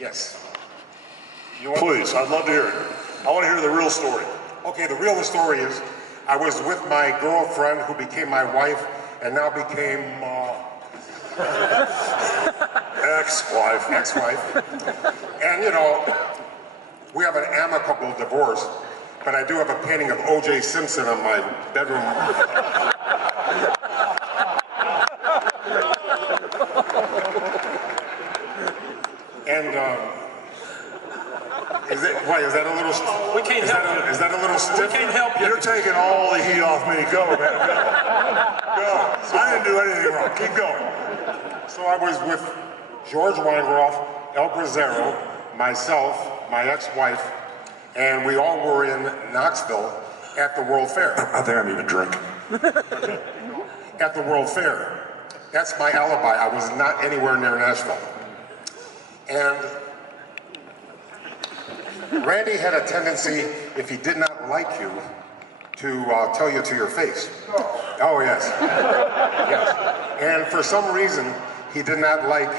Yes. Please, I'd love to hear it. I want to hear the real story. Okay, the real story is, I was with my girlfriend who became my wife and now became ex-wife. And you know, we have an amicable divorce, but I do have a painting of O.J. Simpson on my bedroom. And is that a little? We can't help you. Is that a little stiff? We can't help you. You're taking all the heat off me. Go, man, go. Go. I didn't do anything wrong. Keep going. So I was with George Weingroff, El Brazero, myself, my ex-wife, and we all were in Knoxville at the World Fair. I think I need a drink. At the World Fair. That's my alibi. I was not anywhere near Nashville. And Randy had a tendency, if he did not like you, to tell you to your face. Oh, yes. Yes. And for some reason, he did not like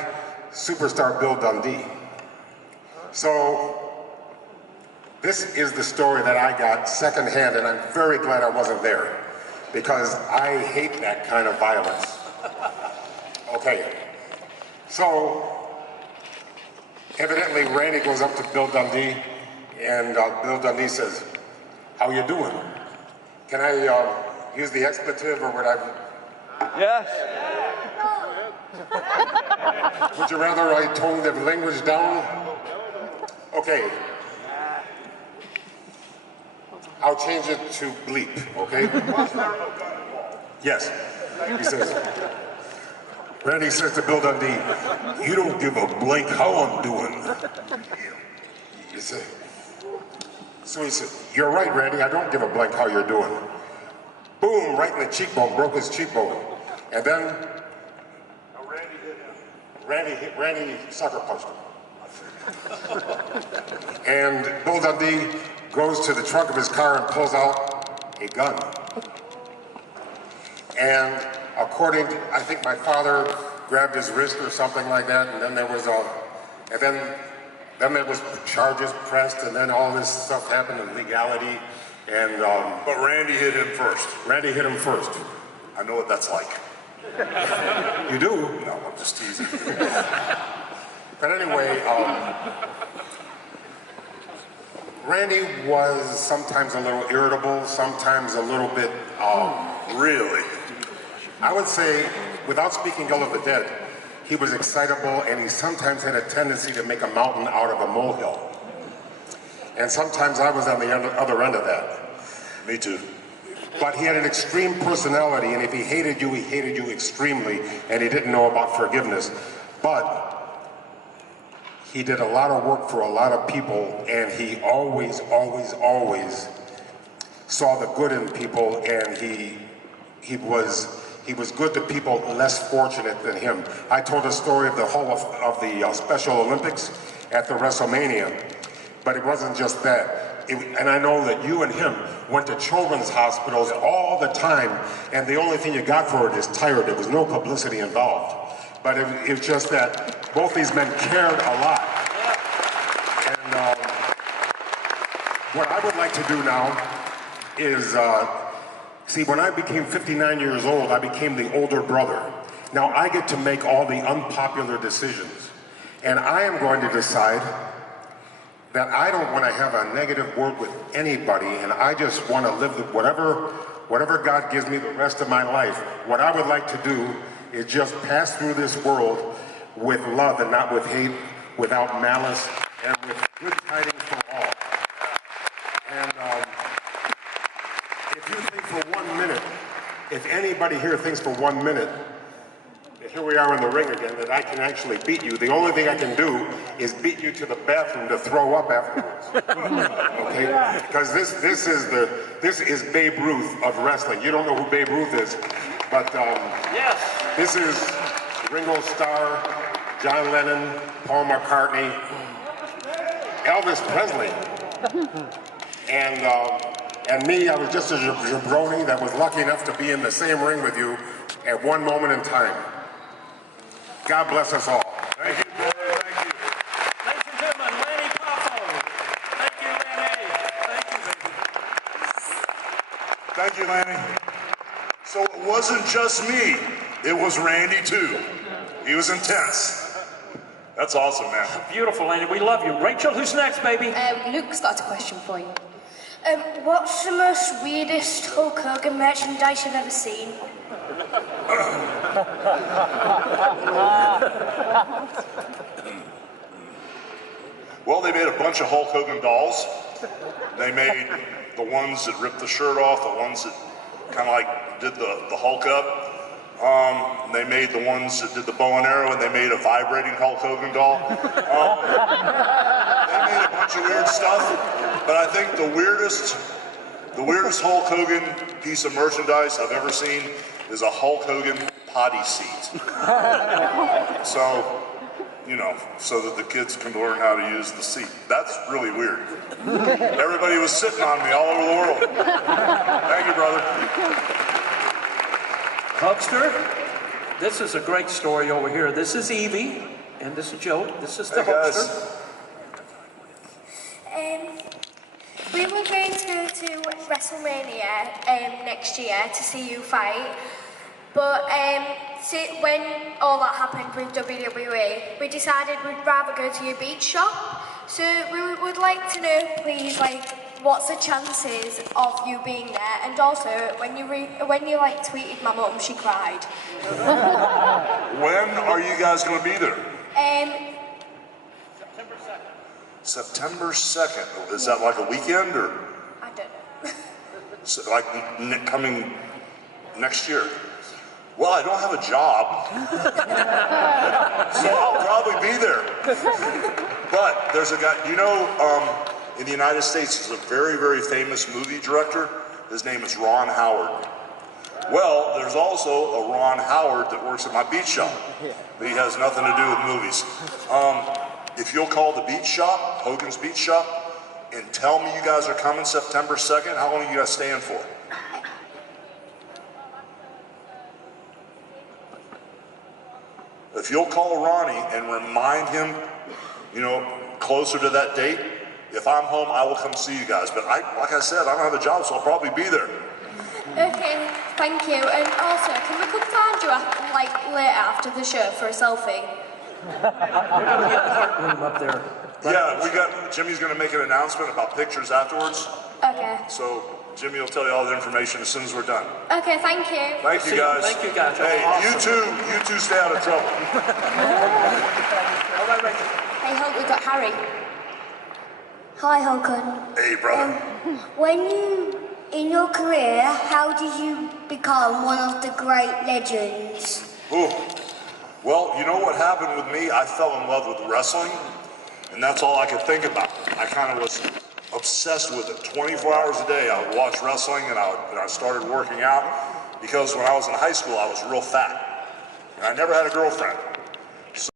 superstar Bill Dundee. So, this is the story that I got secondhand, and I'm very glad I wasn't there, because I hate that kind of violence. Okay. So, evidently, Randy goes up to Bill Dundee, and Bill Dundee says, "How you doing? Can I use the expletive, or would I?" Yes. Would you rather I tone the language down? Okay. I'll change it to bleep, okay? Yes. He says, Randy says to Bill Dundee, "You don't give a blank how I'm doing." He said, so he said, "You're right, Randy, I don't give a blank how you're doing." Boom, right in the cheekbone, broke his cheekbone. And then Randy sucker punched him. And Bill Dundee goes to the trunk of his car and pulls out a gun. And according to, I think my father grabbed his wrist or something like that, and then there was then there was charges pressed, and then all this stuff happened in legality, and But Randy hit him first. Randy hit him first. I know what that's like. You do? No, I'm just teasing. But anyway, Randy was sometimes a little irritable, sometimes a little bit, Really? I would say, without speaking ill of the dead, he was excitable, and he sometimes had a tendency to make a mountain out of a molehill. And sometimes I was on the other end of that. Me too. But he had an extreme personality, and if he hated you extremely, and he didn't know about forgiveness. But he did a lot of work for a lot of people, and he always, always, always saw the good in people, and he was good to people less fortunate than him. I told a story of the the Special Olympics at the WrestleMania, but it wasn't just that. And I know that you and him went to children's hospitals all the time, and the only thing you got for it is tired. There was no publicity involved. But it was just that both these men cared a lot. And what I would like to do now is, see, when I became 59 years old, I became the older brother. Now I get to make all the unpopular decisions. And I am going to decide that I don't want to have a negative word with anybody, and I just want to live whatever God gives me the rest of my life. What I would like to do is just pass through this world with love and not with hate, without malice, and with good tidings for all. And if you think for 1 minute, if anybody here thinks for 1 minute, that here we are in the ring again, that I can actually beat you, the only thing I can do is beat you to the bathroom to throw up afterwards. Okay? Because this is Babe Ruth of wrestling. You don't know who Babe Ruth is, but Yes. this is Ringo Starr, John Lennon, Paul McCartney, Elvis Presley, and me. I was just a jabroni that was lucky enough to be in the same ring with you at one moment in time. God bless us all. Thank you, brother. Thank you. Ladies and wasn't just me. It was Randy too. He was intense. That's awesome, man. Beautiful, Andy. We love you. Rachel, who's next, baby? Luke's got a question for you. What's the most weirdest Hulk Hogan merchandise you've ever seen? Well, they made a bunch of Hulk Hogan dolls. They made the ones that ripped the shirt off, the ones that kind of like did the Hulk up. They made the ones that did the bow and arrow, and they made a vibrating Hulk Hogan doll. They made a bunch of weird stuff, but I think the weirdest Hulk Hogan piece of merchandise I've ever seen is a Hulk Hogan potty seat. So, you know, so that the kids can learn how to use the seat. That's really weird. Everybody was sitting on me all over the world. Thank you, brother. Hugster, this is a great story over here. This is Evie, and this is Joe. This is the Hugster. We were going to go to WrestleMania next year to see you fight, but when all that happened with WWE, we decided we'd rather go to your beach shop. So we would like to know, please, like, what's the chances of you being there? And also, when you like tweeted my mum, she cried. When are you guys going to be there? September 2nd. September 2nd. Is that like a weekend or? I don't know. So like coming next year? Well, I don't have a job, so I'll probably be there. But there's a guy, you know, in the United States, there's a very, very famous movie director. His name is Ron Howard. Well, there's also a Ron Howard that works at my beach shop, but he has nothing to do with movies. If you'll call the beach shop, Hogan's Beach Shop, and tell me you guys are coming September 2nd, how long are you guys staying for? If you'll call Ronnie and remind him, you know, closer to that date, if I'm home, I will come see you guys. But like I said, I don't have a job, so I'll probably be there. Okay, thank you. And also, can we come find you later after the show for a selfie? We're going to be in the heart room up there. Yeah, Jimmy's going to make an announcement about pictures afterwards. Okay. So Jimmy will tell you all the information as soon as we're done. Okay, thank you. Thank you, guys. Thank you, guys. Hey, Awesome. you two stay out of trouble. All right, Rachel. Hey, Hulk, we got Harry. Hi, Hogan. Hey, brother. In your career, how did you become one of the great legends? Ooh. Well, you know what happened with me? I fell in love with wrestling, and that's all I could think about. I kind of was obsessed with it. 24 hours a day, I would watch wrestling, and I started working out, because when I was in high school, I was real fat. And I never had a girlfriend.